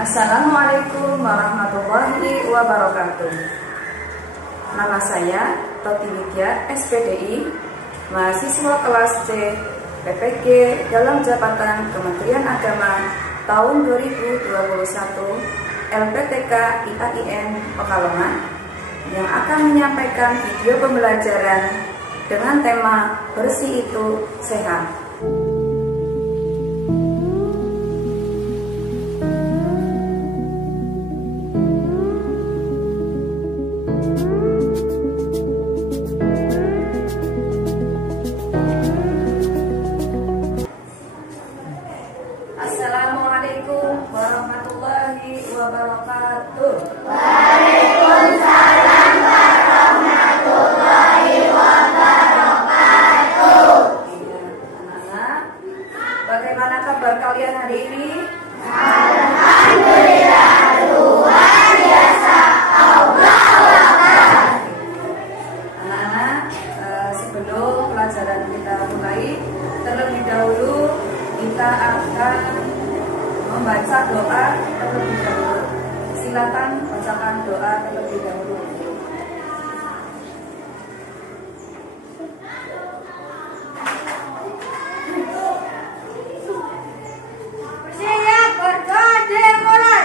Assalamualaikum warahmatullahi wabarakatuh. Nama saya Toti Widya, SPDI, mahasiswa kelas C PPG dalam jabatan Kementerian Agama tahun 2021 LPTK IAIN Pekalongan yang akan menyampaikan video pembelajaran dengan tema bersih itu sehat. Assalamualaikum warahmatullahi wabarakatuh. Waalaikumsalam warahmatullahi wabarakatuh. Iya, anak-anak, bagaimana kabar kalian hari ini? Alhamdulillah, luar biasa. Allah. Anak-anak, sebelum pelajaran kita mulai, terlebih dahulu kita akan membaca doa terlebih dahulu. Silakan bacakan doa terlebih dahulu. Siap berdoa dimulai.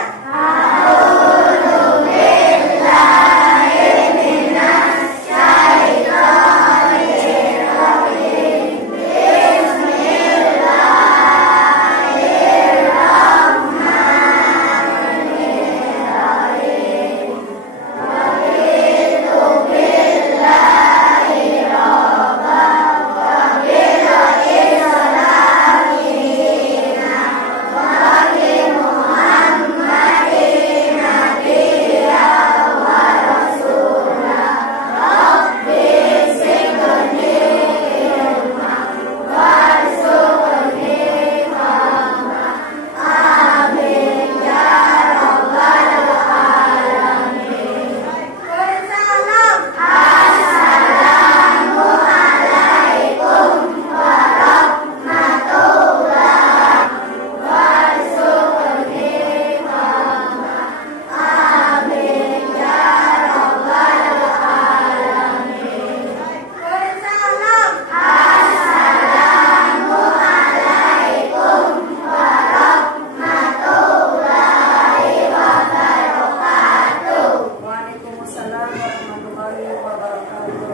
Waalaikumsalam warahmatullahi wabarakatuh.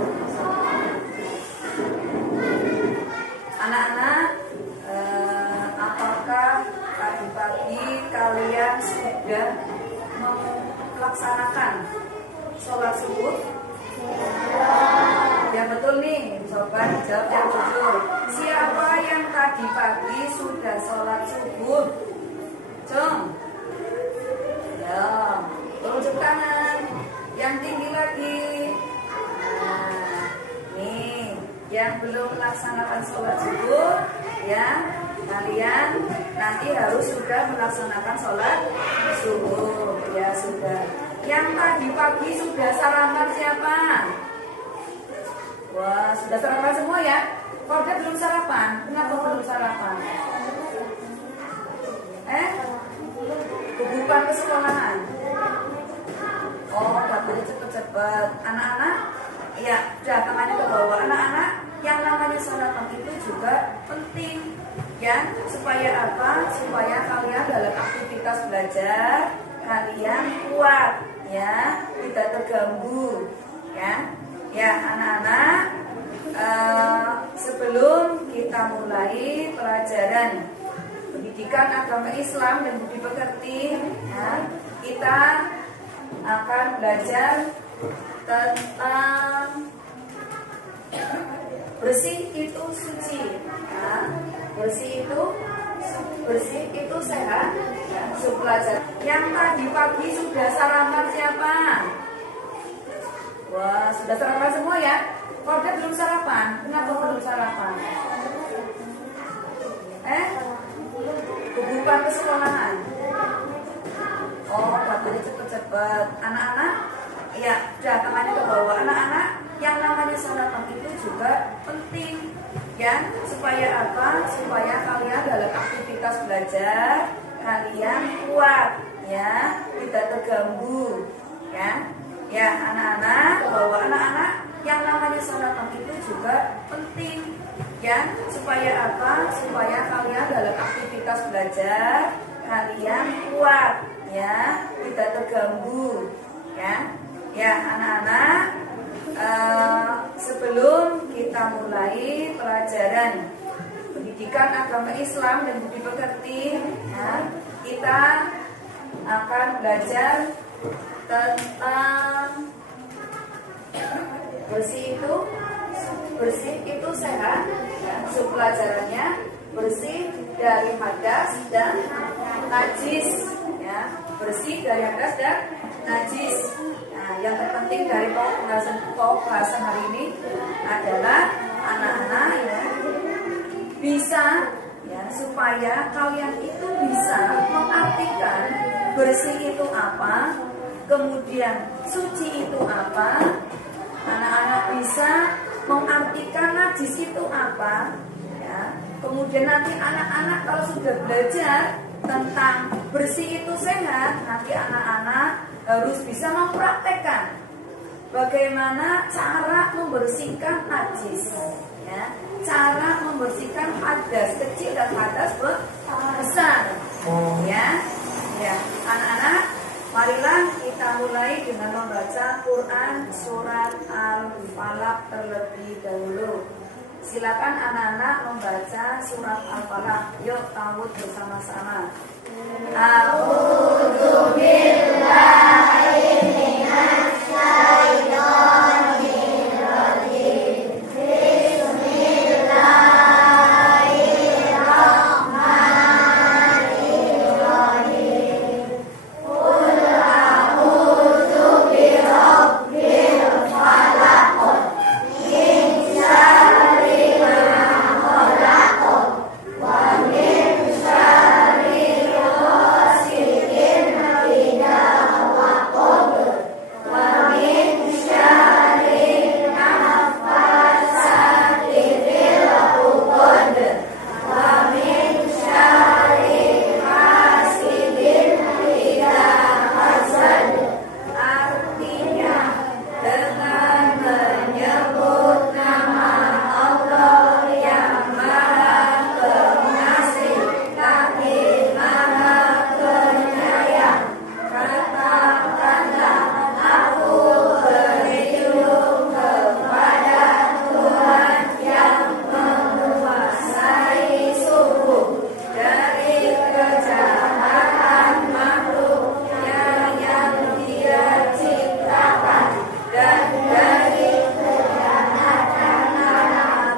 Anak-anak, apakah tadi pagi kalian sudah melaksanakan sholat subuh? Ya betul nih, coba jawab yang jujur. Siapa yang tadi pagi sudah sholat subuh? Jom. Ya, tunjuk tangan. Yang tinggi lagi. Nah, nih, yang belum melaksanakan sholat subuh, ya, kalian nanti harus sudah melaksanakan sholat subuh. Ya sudah. Yang tadi pagi sudah sarapan siapa? Wah, sudah sarapan semua ya? Korda belum sarapan. Kenapa belum sarapan? Kebutuhan ke sekolahan. Oh, dapurnya cepet-cepet. Anak-anak, ya, udah tangannya ke bawah. Anak-anak, yang namanya sarapan itu juga penting, ya. Supaya apa? Supaya kalian dalam aktivitas belajar kalian kuat, ya, tidak terganggu, ya. Ya, anak-anak, sebelum kita mulai pelajaran pendidikan agama Islam dan budi pekerti, ya, kita akan belajar tentang bersih itu suci, ya. bersih itu sehat. Ya, belajar. Yang tadi pagi sudah sarapan siapa? Wah, sudah sarapan semua ya? Korda belum sarapan. Kenapa belum sarapan? Kebutuhan ke sekolahan. Oh, dapurnya cepet-cepet. Anak-anak, ya, udah tangannya ke bawah. Anak-anak, yang namanya sarapan itu juga penting, ya. Supaya apa? Supaya kalian dalam aktivitas belajar kalian kuat, ya, tidak terganggu, ya. Ya, anak-anak, bahwa anak-anak yang namanya sarapan itu juga penting, ya. Supaya apa? Supaya kalian dalam aktivitas belajar kalian kuat, ya, tidak terganggu, ya. Ya, anak-anak, sebelum kita mulai pelajaran pendidikan agama Islam dan budi pekerti, ya, kita akan belajar tentang bersih itu sehat, ya. Pelajarannya bersih dari hadas dan najis, ya. Bersih dari hadas dan najis. Nah, yang terpenting dari pokok bahasan hari ini adalah anak-anak, ya, bisa, ya, supaya kalian itu bisa mengartikan bersih itu apa, kemudian suci itu apa. Anak-anak bisa mengartikan najis itu apa, ya. Kemudian nanti anak-anak kalau sudah belajar tentang bersih itu sehat, nanti anak-anak harus bisa mempraktekkan bagaimana cara membersihkan najis, ya, cara membersihkan hadas kecil dan hadas besar, ya. Ya, anak-anak, marilah kita mulai dengan membaca Quran surat Al-Falaq terlebih dahulu. Silakan anak-anak membaca surat Al-Falaq. Yuk, tawud bersama-sama. A'udzu billahi minasy syaithanir rajim. Bismillahirrahmanirrahim. Qul a'udzu birabbil falaq min syarri ma khalaq wa min syarri ghasiqin idza waqab wa min syarri naffasati fil 'uqad wa min syarri hasidin idza hasad. Artinya, dengan menyebut nama Allah yang Maha Pengasih lagi Maha Penyayang, katakanlah, aku berlindung kepada Tuhan yang menguasai subuh dari kejahatan makhluknya yang Dia ciptakan dan dari kejahatan anak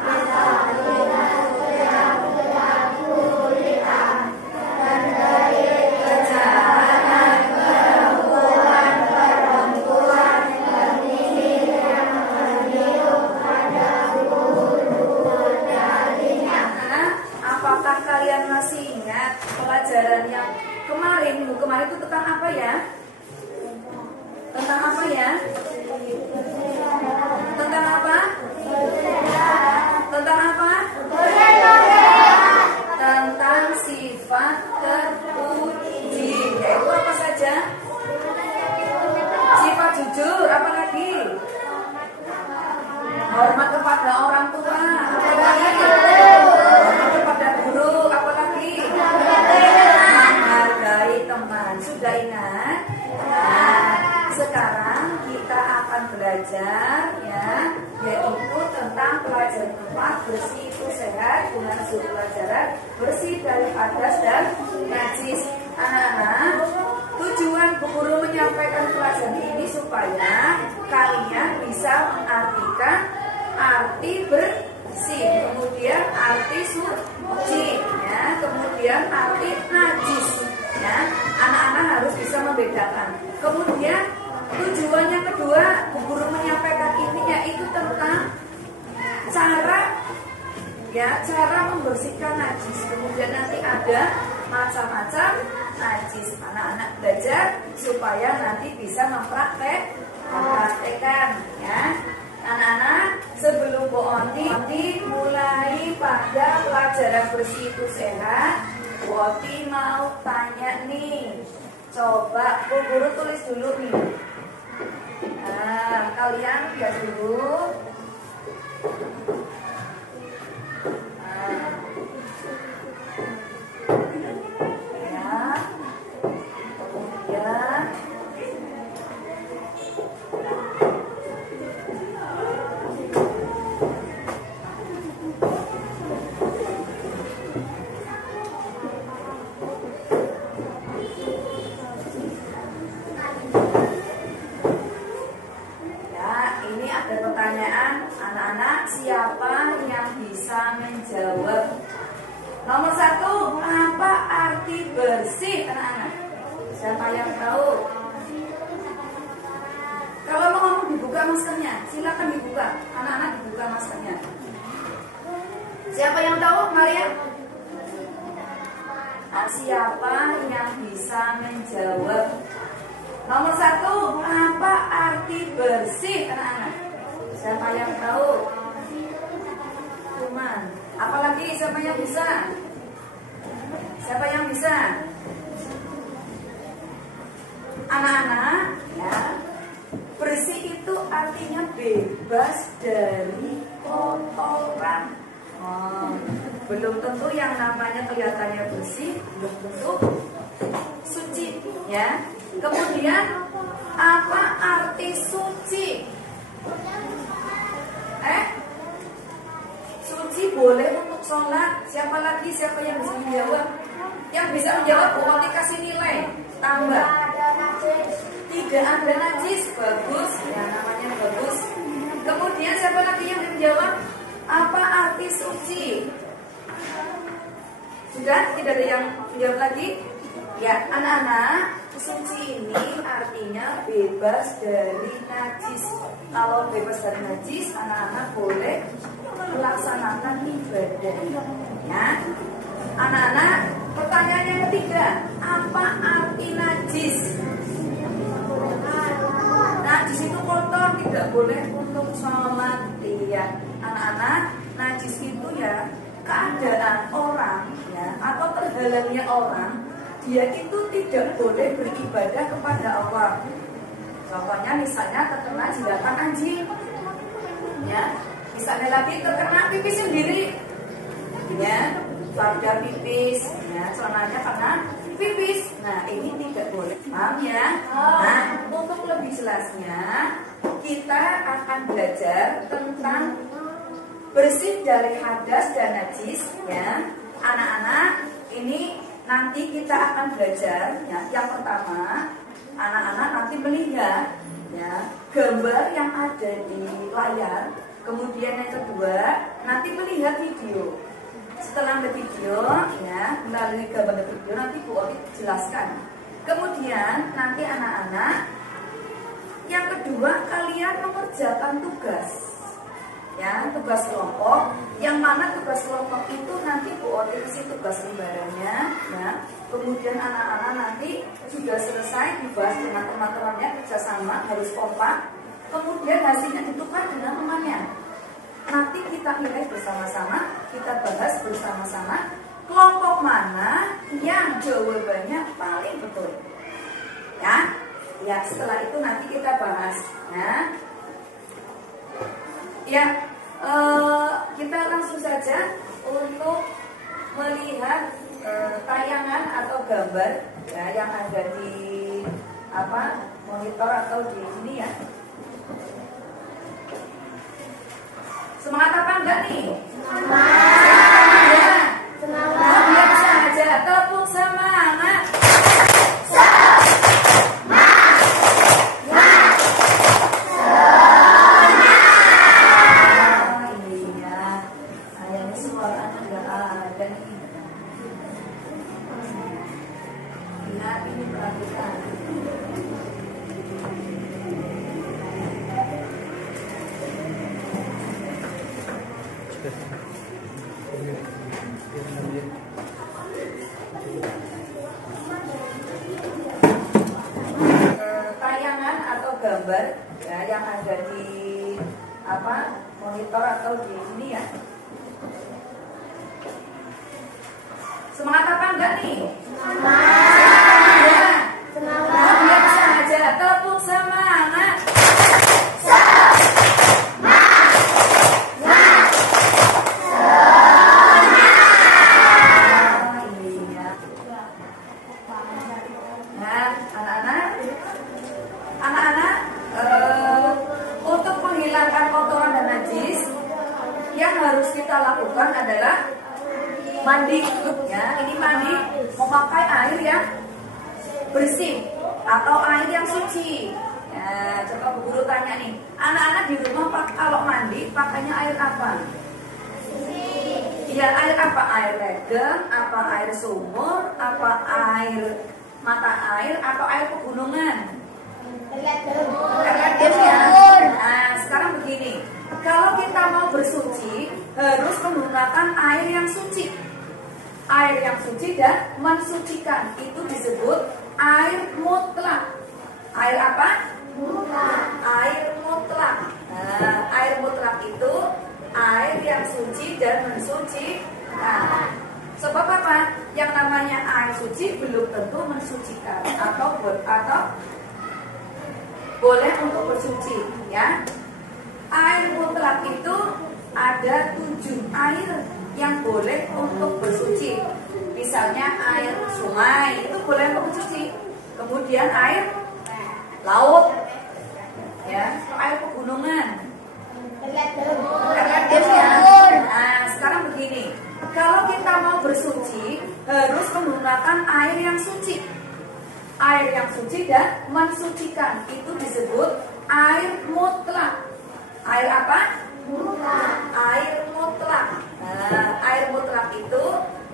yang telah kulihat dan dari kejahatan perempuan ini yang meniup pada bulu darinya. Apakah kalian masih ingat pelajaran yang kemarin? Minggu kemarin itu tentang apa ya? Tentang apa ya? Tentang apa? Tentang apa? Tentang sifat terpuji. Yaitu apa saja? Sifat jujur, apa lagi? Hormat kepada orang tua, apa lagi? Hormat kepada guru, apa lagi? Menghargai teman. Sudah ingat? Nah, sekarang kita akan belajar, ya, yaitu tentang pelajaran 4, bersih itu sehat, dengan sudut pelajaran bersih dari hadas dan najis. Anak-anak, tujuan Bu Guru menyampaikan pelajaran ini supaya kalian bisa mengartikan arti bersih, kemudian arti suci, ya, kemudian arti najis, ya. Anak-anak harus bisa membedakan. Kemudian tujuan yang kedua Bu Guru menyampaikan ini yaitu tentang cara, ya, cara membersihkan najis. Kemudian nanti ada macam-macam najis. Anak-anak belajar supaya nanti bisa mempraktekkan, ya. Anak-anak, sebelum Bu Onti mulai pada pelajaran bersih itu sehat, Bu Onti mau tanya nih. Coba Bu Guru tulis dulu nih. Nah, kalian lihat dulu. Siapa yang bisa menjawab? Nomor 1, apa arti bersih, anak-anak? Siapa yang tahu? Kalau mau ngomong dibuka maskernya, silakan dibuka. Anak-anak dibuka maskernya. Siapa yang tahu, Maria? Siapa yang bisa menjawab? Nomor 1, apa arti bersih, anak-anak? Siapa yang tahu? Cuman, apalagi siapa yang bisa? Siapa yang bisa? Anak-anak, ya. Bersih itu artinya bebas dari kotoran. Belum tentu yang namanya kelihatannya bersih, belum tentu suci, ya. Kemudian, apa arti suci? Suci boleh untuk sholat. Siapa lagi? Siapa yang bisa menjawab? Yang bisa menjawab, pokoknya kasih nilai tambah. Tidak ada najis. Bagus, ya namanya bagus. Kemudian siapa lagi yang menjawab? Apa arti suci? Sudah? Tidak ada yang menjawab lagi? Ya, anak-anak, suci ini artinya bebas dari najis. Kalau bebas dari najis, anak-anak boleh melaksanakan ibadah. Ya, anak-anak, pertanyaan yang ketiga, apa arti najis? Najis itu kotor, tidak boleh untuk sholat. Iya, anak-anak, najis itu ya keadaan orang, ya, atau terhalangnya orang. Dia itu tidak boleh beribadah kepada Allah. Contohnya misalnya terkena jilatan anjing, ya. Misalnya lagi terkena pipis sendiri, ya, pada pipis, ya, celananya kena pipis. Nah, ini tidak boleh, paham ya? Nah, untuk lebih jelasnya, kita akan belajar tentang bersih dari hadas dan najis, ya. Anak-anak, ini nanti kita akan belajar, ya. Yang pertama, anak-anak nanti melihat, ya, gambar yang ada di layar. Kemudian yang kedua, nanti melihat video. Setelah melihat video, ya, melalui gambar video nanti Bu Oti jelaskan. Kemudian nanti anak-anak, yang kedua kalian mengerjakan tugas, ya, tugas kelompok. Yang mana tugas kelompok itu nanti Bu Oti isi tugas lembarannya, ya. Kemudian anak-anak nanti sudah selesai dibahas dengan teman-temannya, kerjasama harus kompak. Kemudian hasilnya ditukar dengan temannya. Nanti kita nilai bersama-sama, kita bahas bersama-sama kelompok mana yang jawabannya paling betul. Ya, ya, setelah itu nanti kita bahas. Ya, kita langsung saja untuk melihat tayangan atau gambar, ya, yang ada di monitor atau di sini, ya. Semangat apa enggak nih? Semangat. Semangat. Biasa aja, tepuk semangat. Tayangan atau gambar, ya, yang ada di monitor atau di sini, ya. Semangat apa enggak nih? Semangat. kita lakukan adalah mandi. Ya, ini mandi memakai air yang bersih atau air yang suci. Ya, coba Bu Guru tanya nih, anak-anak di rumah kalau mandi pakainya air apa? Iya, air apa? Air legeng, apa air sumur, apa air mata air, atau air pegunungan? Air legeng ya. Nah, sekarang begini, kalau kita mau bersuci harus menggunakan air yang suci. Air yang suci dan mensucikan itu disebut air mutlak. Air apa? Mutlak. Air mutlak. Nah, air mutlak itu air yang suci dan mensucikan. Sebab apa? Yang namanya air suci belum tentu mensucikan atau boleh untuk bersuci, ya. Air mutlak itu ada 7 air yang boleh untuk bersuci. Misalnya air sungai itu boleh untuk bersuci. Kemudian air laut, ya, air pegunungan. Nah, sekarang begini, kalau kita mau bersuci harus menggunakan air yang suci. Air yang suci dan mensucikan itu disebut air mutlak. Air apa? Mutlak. Air mutlak. Nah, air mutlak itu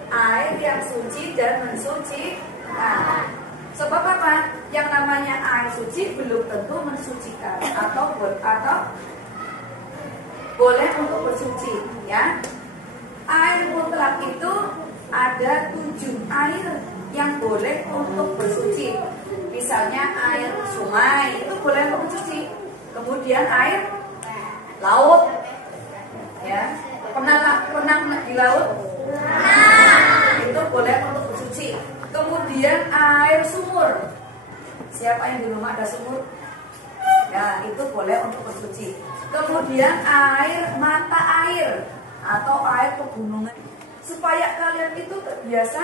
air yang suci dan mensucikan. Sebab apa? Yang namanya air suci belum tentu mensucikan atau boleh untuk bersuci, ya. Air mutlak itu ada 7 air yang boleh untuk bersuci. Misalnya air sungai itu boleh untuk bersuci. Kemudian air laut, ya, pernah di laut, itu boleh untuk bersuci. Kemudian air sumur, siapa yang di rumah ada sumur? Ya, itu boleh untuk bersuci. Kemudian air mata air atau air pegunungan. Supaya kalian itu terbiasa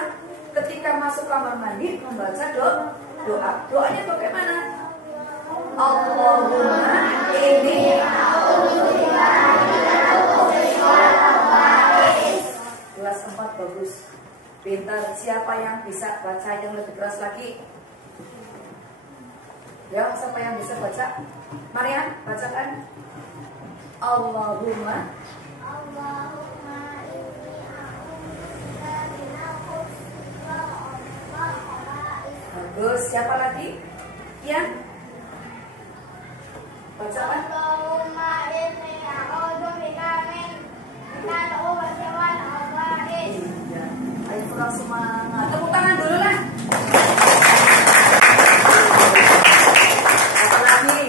ketika masuk kamar mandi membaca doa. Doanya bagaimana? Allahumma inni a'udzubika minal khubuthi wal khaba'is. Kelas 4 bagus. Pintar. Siapa yang bisa baca yang lebih keras lagi? Ya, siapa yang bisa baca? Marian, bacakan. Allahumma inni a'udzubika minal khubuthi wal khaba'is. Bagus. Siapa lagi? Ya. Bacakan. Allahumma inni a'udzubika minal khubuthi wal khaba'is. Iya. Ayo kurang semangat. Tepuk tangan dulu lah. Apa lagi?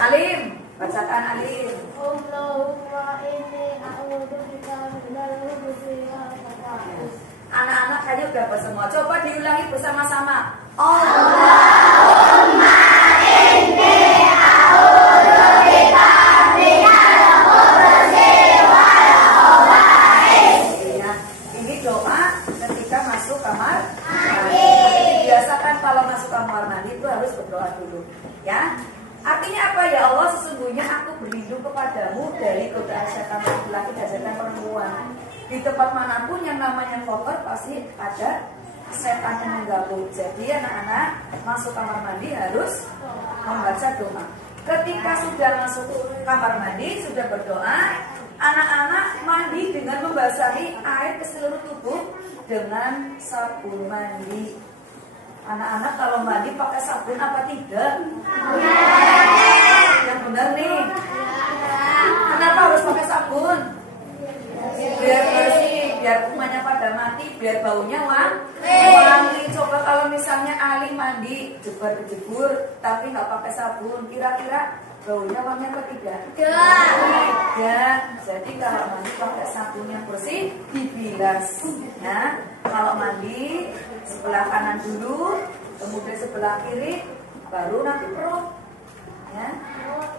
Alim. Bacakan Alim. Allahumma inni a'udzubika minal khubuthi wal khaba'is. Anak-anak kayaknya udah hafal semua. Coba diulangi bersama-sama. Allahumma inni a'udzubika minal khubuthi wal khaba'is. Iya. Ini doa ketika masuk kamar mandi. Biasakan kalau masuk kamar mandi itu harus berdoa dulu, ya. Artinya apa? Ya Allah, sesungguhnya aku berlindung kepadamu dari godaan setan laki-laki dan setan perempuan. Di tempat manapun yang namanya kotor pasti ada setan yang mengganggu. Jadi anak-anak masuk kamar mandi harus membaca doa. Ketika sudah masuk kamar mandi, sudah berdoa, anak-anak mandi dengan membasahi air ke seluruh tubuh dengan sabun mandi. Anak-anak kalau mandi pakai sabun apa tidak? Yang benar nih. Kenapa harus pakai sabun? Biar bersih, biar kumannya pada mati, biar baunya wangi. Coba kalau misalnya Ali mandi jebur-jebur tapi nggak pakai sabun, kira-kira baunya wangi apa tidak? Tidak. Jadi kalau mandi pakai sabun yang bersih, dibilas. Nah, kalau mandi sebelah kanan dulu, kemudian sebelah kiri, baru nanti perut. Ya,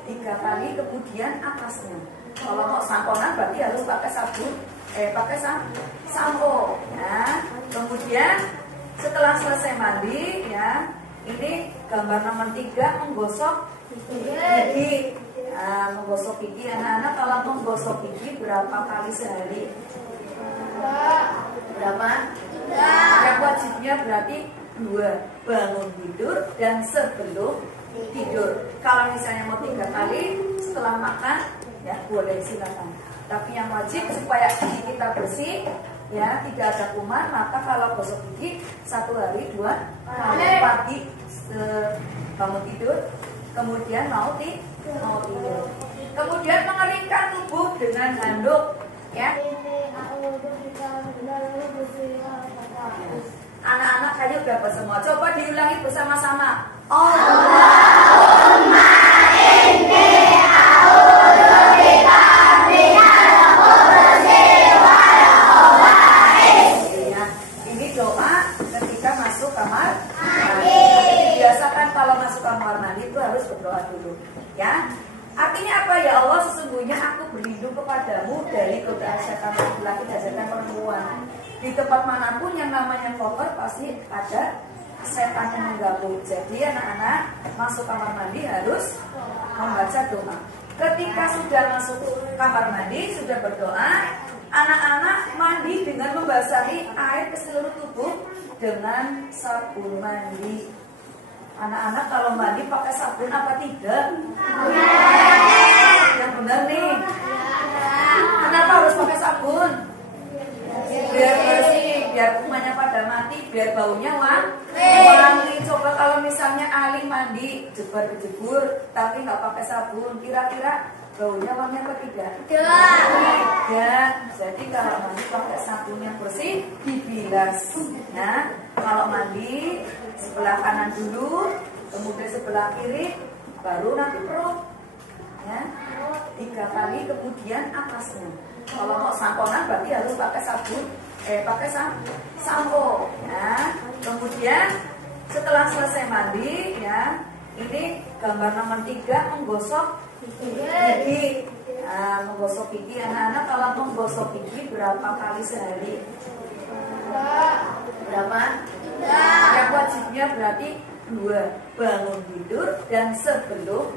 3 kali, kemudian atasnya. Kalau mau samponan berarti harus pakai sabun, pakai sampo. Ya. Kemudian setelah selesai mandi, ya, ini gambar nomor 3 menggosok Gigi. Nah, menggosok gigi. Anak-anak kalau menggosok gigi berapa kali sehari? Berapa? Yang wajibnya berarti 2. Bangun tidur dan sebelum tidur. Kalau misalnya mau 3 kali setelah makan, ya boleh, silakan. Tapi yang wajib supaya gigi kita bersih, ya tidak ada kuman, maka kalau gosok gigi 1 hari 2 kali. Pagi bangun tidur, kemudian mau tidur. Kemudian mengeringkan tubuh dengan handuk, ya. Anak-anak kayaknya udah semua. Coba diulangi bersama-sama. Allahumma inni a'udzubika minal khubuthi wal khaba'is. Ini doa ketika masuk kamar mandi. Biasakan kalau masuk kamar mandi itu harus berdoa dulu, ya. Artinya apa? Ya Allah, sesungguhnya aku berlindung kepadamu dari godaan setan laki-laki dan setan perempuan. Di tempat manapun yang namanya kotor pasti ada setan yang mengganggu. Jadi anak-anak masuk kamar mandi harus membaca doa. Ketika sudah masuk kamar mandi, sudah berdoa, anak-anak mandi dengan membasahi air ke seluruh tubuh dengan sabun mandi. Anak-anak kalau mandi pakai sabun apa tidak? Yang benar nih. Kenapa harus pakai sabun? Biar bersih, biar kumannya pada mati, biar baunya wangi. Coba kalau misalnya Ali mandi jebur-jebur tapi nggak pakai sabun, kira-kira baunya wangi apa tidak? Tidak. Jadi kalau mandi pakai sabun yang bersih, dibilas. Nah, kalau mandi sebelah kanan dulu, kemudian sebelah kiri, baru nanti perut. Ya, 3 kali, kemudian atasnya. Kalau mau samponan berarti harus pakai sabun, pakai sampo. Ya. Kemudian setelah selesai mandi, ya, ini gambar nomor 3 menggosok gigi. Nah, menggosok gigi, anak-anak kalau menggosok gigi berapa kali sehari? Berapa? Yang wajibnya berarti 2. Bangun tidur dan sebelum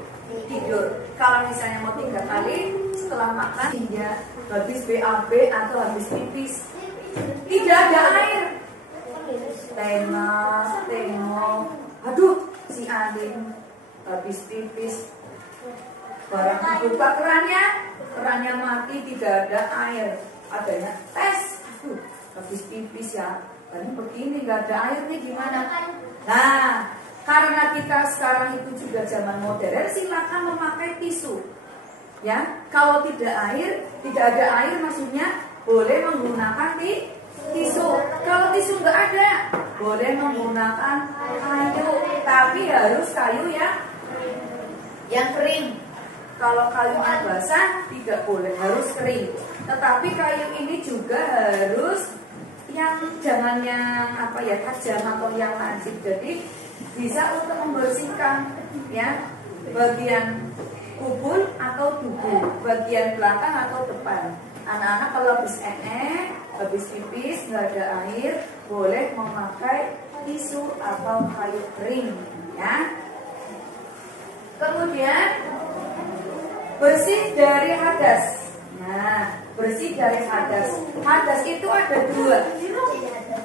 tidur. Kalau misalnya mau 3 kali setelah makan, hingga habis BAB atau habis pipis, tidak ada air. Tengok. Aduh, si Alin habis pipis. Barang dibuka kerannya mati, tidak ada air. Adanya tes. Aduh, habis pipis ya. Ini begini, nggak ada air nih, gimana? Nah, karena kita sekarang itu juga zaman modern, silakan memakai tisu. Ya, kalau tidak ada air maksudnya boleh menggunakan tisu. Kalau tisu nggak ada, boleh menggunakan kayu, tapi harus kayu yang kering. Kalau kayunya basah tidak boleh, harus kering. Tetapi kayu ini juga harus jangan yang tajam atau yang lancip. Jadi bisa untuk membersihkan, ya, bagian kubul atau tubuh, bagian belakang atau depan. Anak-anak kalau habis habis pipis nggak ada air, boleh memakai tisu atau kayu kering, ya. Kemudian bersih dari hadas. Nah, bersih dari hadas. Hadas itu ada 2.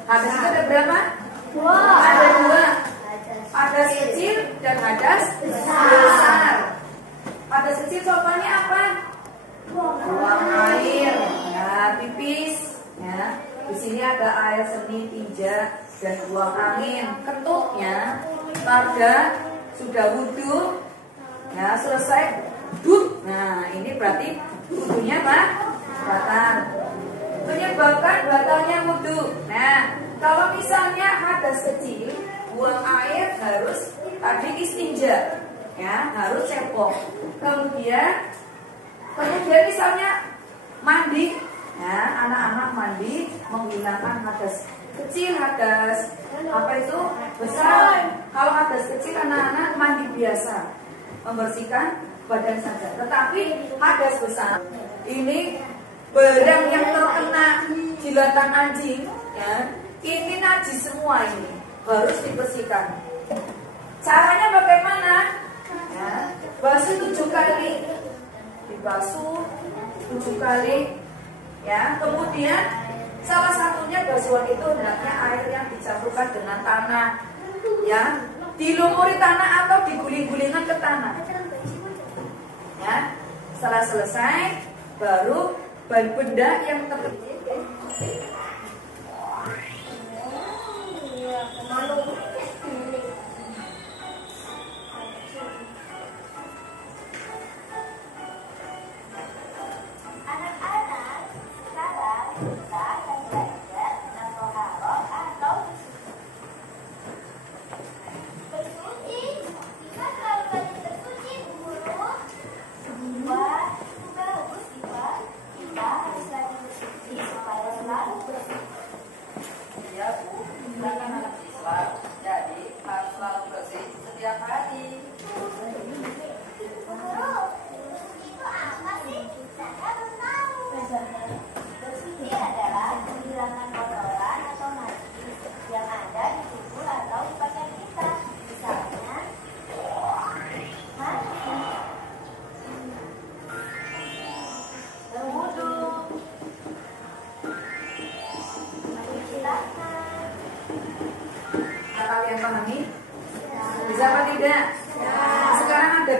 Hadas itu ada berapa? 2. Ada 2. Hadas kecil dan hadas besar. Hadas kecil contohnya apa? Buang air, ya, pipis, ya. Di sini ada air seni, tinja, dan buang angin. Kentutnya pada sudah wudhu, ya, selesai dud. Nah, ini berarti wudhunya apa? Batal. Menyebabkan batalnya wudhu. Nah, kalau misalnya hadas kecil, buang air harus tadi istinja, ya, harus cepok. Kemudian misalnya mandi, ya, anak-anak mandi menghilangkan hadas kecil, hadas besar. Kalau hadas kecil anak-anak mandi biasa, membersihkan badan saja. Tetapi hadas besar ini barang yang terkena jilatan anjing, ya, ini najis semua, ini harus dibersihkan. Caranya bagaimana? Ya, Basuh 7 kali. Dibasuh 7 kali. Ya, kemudian salah satunya basuhan itu hendaknya air yang dicampurkan dengan tanah. Ya, dilumuri tanah atau diguling-gulingan ke tanah. Ya, setelah selesai baru benda yang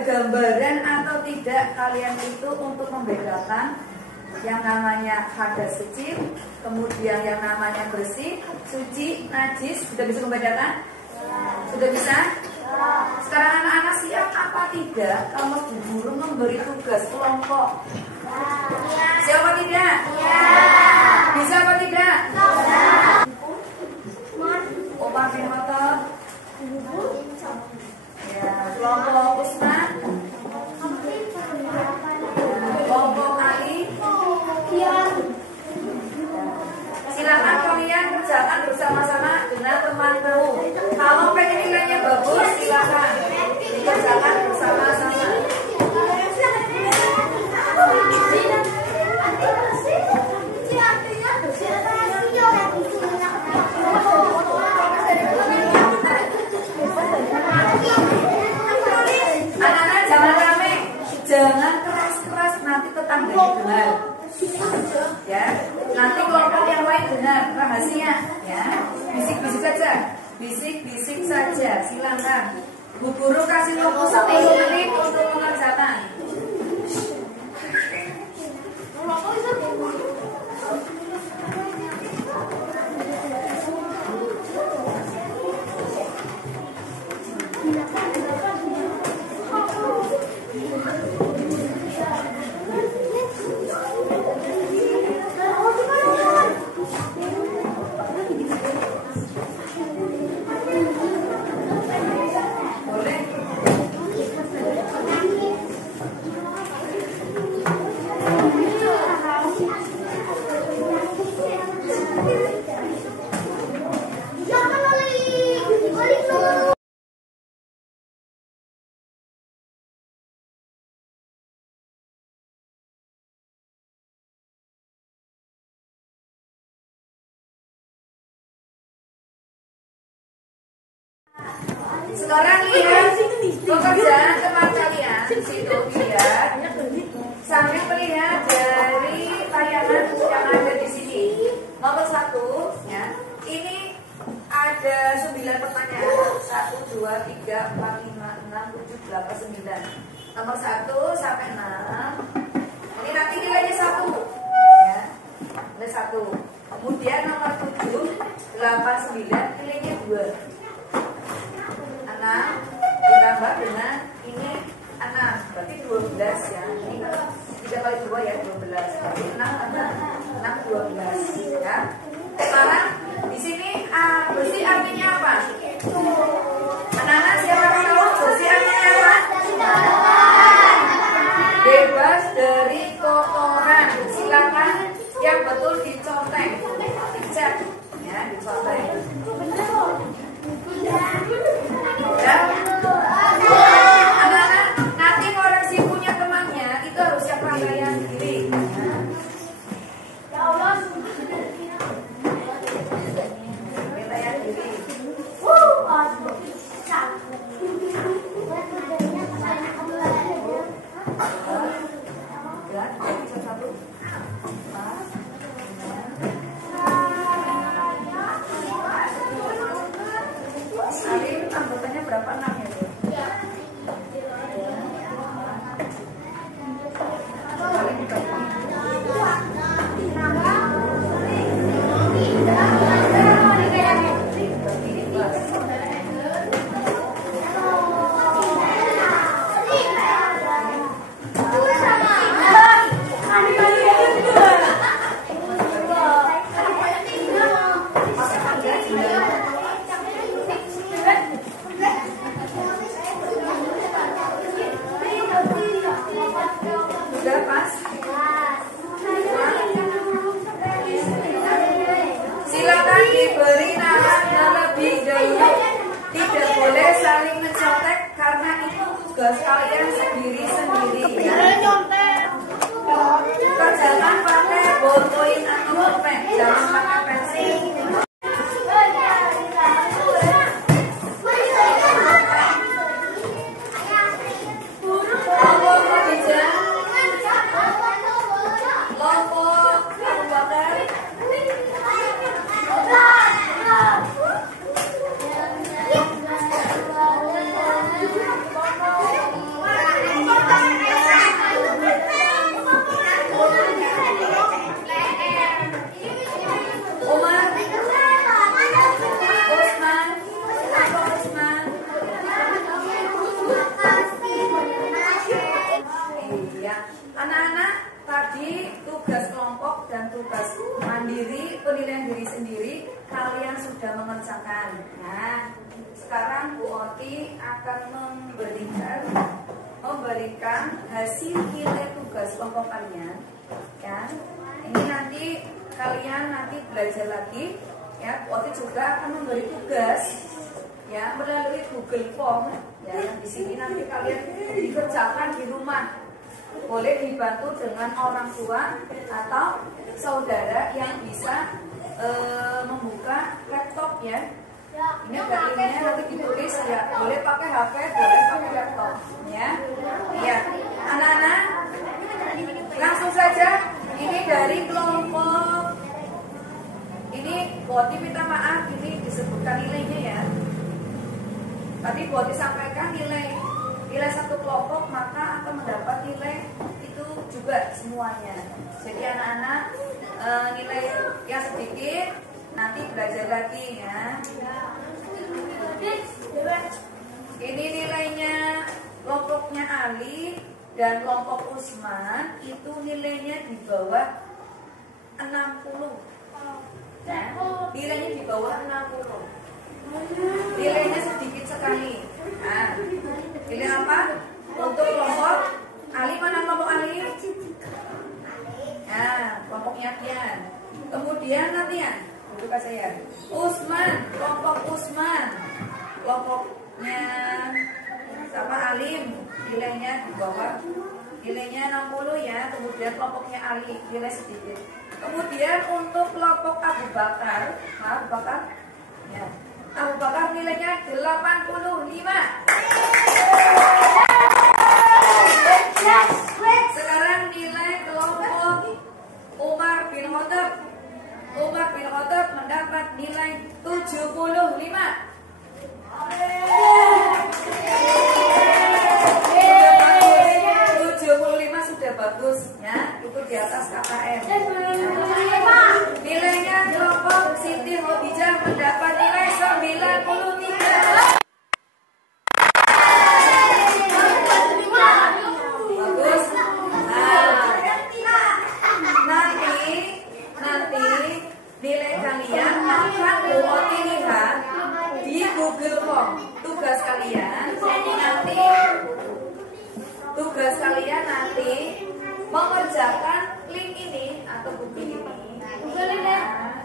gambaran atau tidak kalian itu untuk membedakan yang namanya hadas suci, kemudian yang namanya bersih, suci, najis, sudah bisa membedakan? Sudah bisa? Sekarang anak-anak siap apa tidak kalau Bu Guru memberi tugas kelompok? Siapa tidak? Bisa apa tidak? Opa motor? Ya, kelompok Usman, kelompok Ali, silakan kalian kerjakan bersama-sama dengan teman kamu. Kalau pengen nilainya bagus, silakan dikerjakan bersama-sama. Anak-anak jangan rame, jangan keras-keras, nanti tetangganya dengar. Ya, nanti kelompok yang lain dengar rahasia. Ya, bisik-bisik saja, bisik-bisik saja. Silakan. Bu Guru kasih waktu 10 menit untuk mengerjakan. Sekarang lihat pekerjaan teman kalian di situ, lihat sambil melihat dari tayangan yang ada di sini. Nomor 1, ya, ini ada 9 pertanyaan. 1, 2, 3, 4, 5, 6, 7, 8, 9. Nomor 1 sampai 6. Ini nanti nilainya 1, ya, nilai 1. Kemudian nomor 7, 8, 9 nilainya 2. 6 ditambah dengan ini 6, berarti 12 ya. Ini 3 kali 2 ya, 12. Berarti 6 tambah 6, 12 ya. Sekarang di sini bersih artinya apa? Anak-anak siapa yang tahu bersih artinya apa? Bebas dari kotoran. Silakan yang betul dicontek, dicek ya, dicontek. Ya. Anak-anak nanti koreksi punya temannya itu harus siap rangkaian diri. Ya Allah. Rangkaian diri. berapa? 6 ya Bu? Kali dibagi. Sudah pas? Silakan diberi nama terlebih dahulu. Tidak boleh saling mencontek karena itu tugas kalian sendiri-sendiri ya. Jangan pakai ballpoint atau pulpen, jangan pakai pensil. Anak-anak, tadi tugas kelompok dan tugas mandiri, penilaian diri sendiri kalian sudah mengerjakan. Nah, sekarang Bu Oti akan memberikan hasil nilai tugas kelompok kalian. Ya, ini nanti kalian belajar lagi. Ya, Bu Oti juga akan memberi tugas ya melalui Google Form. Ya, yang di sini nanti kalian dikerjakan di rumah. Boleh dibantu dengan orang tua atau saudara yang bisa membuka laptop ya. Ini ada linknya nanti ditulis ya. Boleh pakai HP, boleh pakai laptop ya. Iya. Anak-anak, langsung saja. Ini dari kelompok. Ini Boti minta maaf, ini disebutkan nilainya ya. Tadi Boti sampaikan nilai satu kelompok maka akan mendapat nilai itu juga semuanya. Jadi anak-anak nilai yang sedikit nanti belajar lagi ya. Ini nilainya kelompoknya Ali dan kelompok Usman itu nilainya di bawah 60. Nah, nilainya di bawah 60. Nilainya sedikit sekali. Nah, pilih apa? Untuk kelompok Ali, mana kelompok Ali? Nah, kelompoknya Pian. Kemudian nantian, buka saya. Usman, kelompok Usman. Kelompoknya sama Alim, nilainya di bawah. Nilainya 60 ya. Kemudian kelompoknya Ali, nilai sedikit. Kemudian untuk kelompok Abu Bakar, ya. Abu Bakar nilainya 85. Sekarang nilai kelompok Umar bin Khattab. Umar bin Khattab mendapat nilai 75. 75 sudah bagus ya. Itu di atas KKM. Nilainya kelompok Siti Khadijah mendapat nilai 93. Bagus. Nanti nilai kalian akan Boti lihat di Google Form. Tugas kalian nanti mengerjakan link ini atau buku ini. Nah,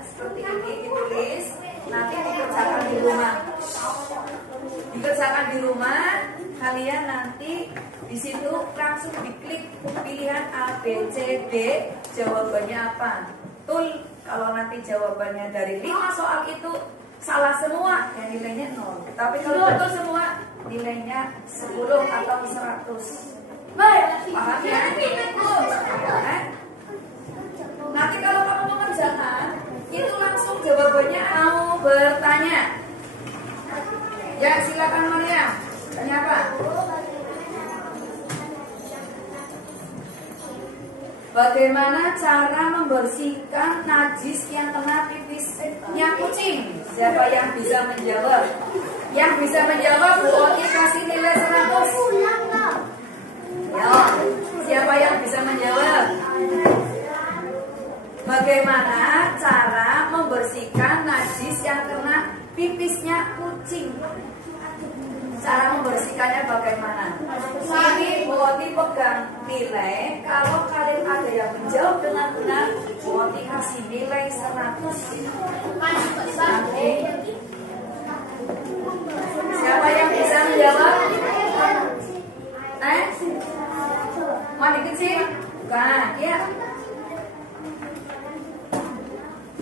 seperti ini ditulis, nanti dikerjakan di rumah. Kalian nanti di situ langsung diklik pilihan A, B, C, D, jawabannya apa. Betul, kalau nanti jawabannya dari 5 soal itu salah semua, ya nilainya 0. Tapi kalau betul semua, nilainya 10 atau 100. Paham ya? Nanti kalau kamu mengerjakan, itu langsung jawabannya mau bertanya. Ya, silakan Maria. Tanya apa? Bagaimana cara membersihkan najis yang kena pipisnya kucing? Siapa yang bisa menjawab? Yang bisa menjawab, Bu Oti kasih nilai 100. Ya, siapa yang bisa menjawab? Bagaimana cara membersihkan najis yang kena pipisnya kucing? Cara membersihkannya bagaimana? Ini Bu Oti pegang nilai. Kalau kalian ada yang menjawab dengan benar, Bu Oti kasih nilai 100. Oke. Siapa yang bisa menjawab? Mandi kecil? Bukan, ya.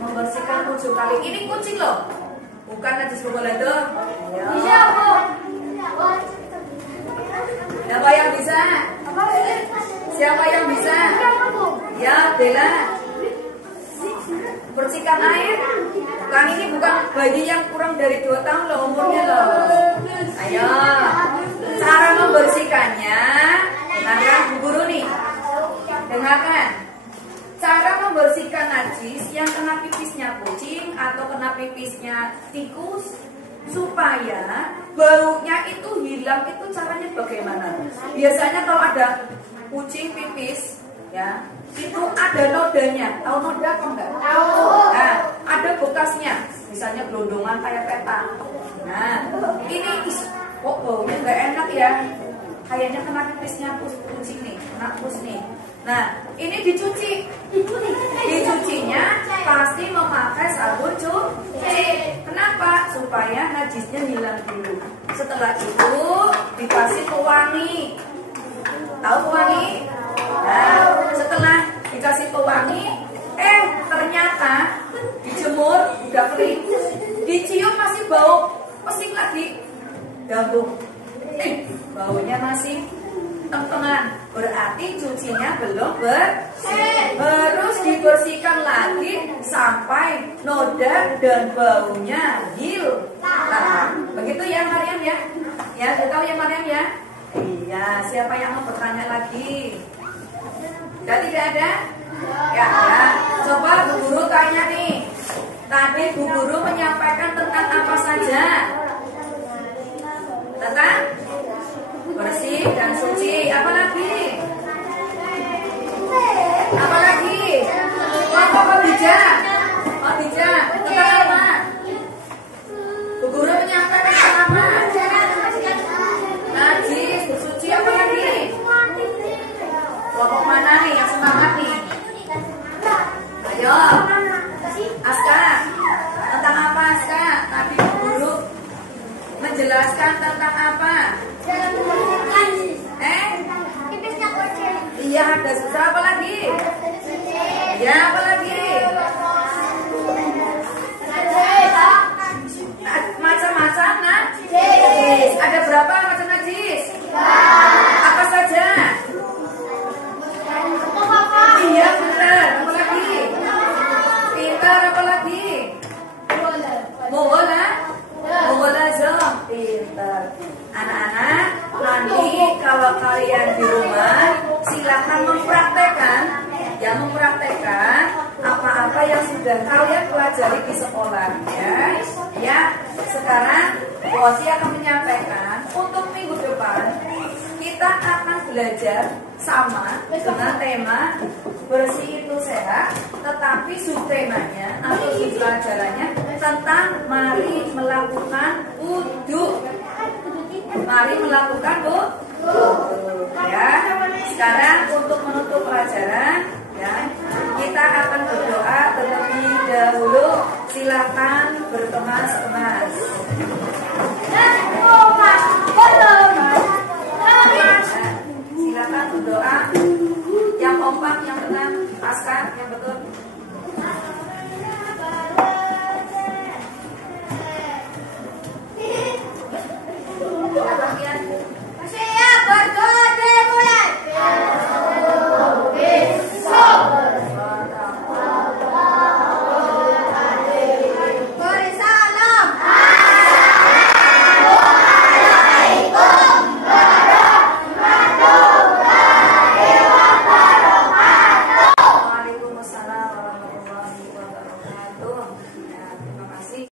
Membersihkan 7 kali. Ini kucing loh, bukan najis bola itu. Bisa, Bu. Siapa yang bisa? Siapa yang bisa? Ya, Bella. Bersihkan air. Bukan, ini bukan bayi yang kurang dari 2 tahun loh umurnya loh. Ayo. Cara membersihkannya. Dengarkan Bu Guru nih. Dengarkan. Cara membersihkan najis yang kena pipisnya kucing atau kena pipisnya tikus supaya baunya itu hilang, itu caranya bagaimana? Biasanya kalau ada kucing pipis, ya, itu ada nodanya. Tahu noda apa enggak? Tahu. Nah, ada bekasnya, misalnya gelondongan kayak peta. Nah, ini kok baunya nggak enak ya? Kayaknya kena pipisnya kucing nih, kena kus nih. Nah, ini dicuci. Dicucinya pasti memakai sabun cuci. Kenapa? Supaya najisnya hilang dulu. Setelah itu dikasih pewangi. Tahu pewangi? Nah, setelah dikasih pewangi, ternyata dijemur udah kering. Dicium masih bau pesing lagi. Gabung. Baunya masih teng-tengan, berarti cucinya belum bersih. Harus dibersihkan lagi sampai noda dan baunya hilang. Begitu ya Mariam ya? Ya, sudah tahu ya Mariam ya? Iya, siapa yang mau bertanya lagi? Sudah tidak ada? Ya, ya. Coba Bu Guru tanya nih. Tadi Bu Guru menyampaikan tentang apa saja? Tentang bersih dan suci. Apa lagi? Apa lagi? Apa bijak? Oh bijak. Tentang apa? Bu Guru menyampaikan tentang apa? Najis, bersuci. Apa lagi? Kelompok mana nih yang semangat nih? Ayo, Aska. Tentang apa Aska? Tadi Bu Guru menjelaskan tentang apa? Iya, ada susah. Apa lagi? Ya, apa lagi? Macam-macam najis. Ada berapa macam najis? Apa saja? Iya, benar. Apa lagi? Pintar. Apa lagi? Bola. Bola zom. Pintar. Anak-anak, nanti kalau kalian di rumah silakan mempraktekkan apa-apa yang sudah kalian pelajari di sekolah ya. Sekarang Wati akan menyampaikan untuk minggu depan kita akan belajar sama dengan tema bersih itu sehat, tetapi subtemanya atau subpelajarannya tentang mari melakukan wudu. Mari melakukan wudu ya. Sekarang untuk menutup pelajaran ya, kita akan berdoa terlebih dahulu. Silakan berkemas-kemas.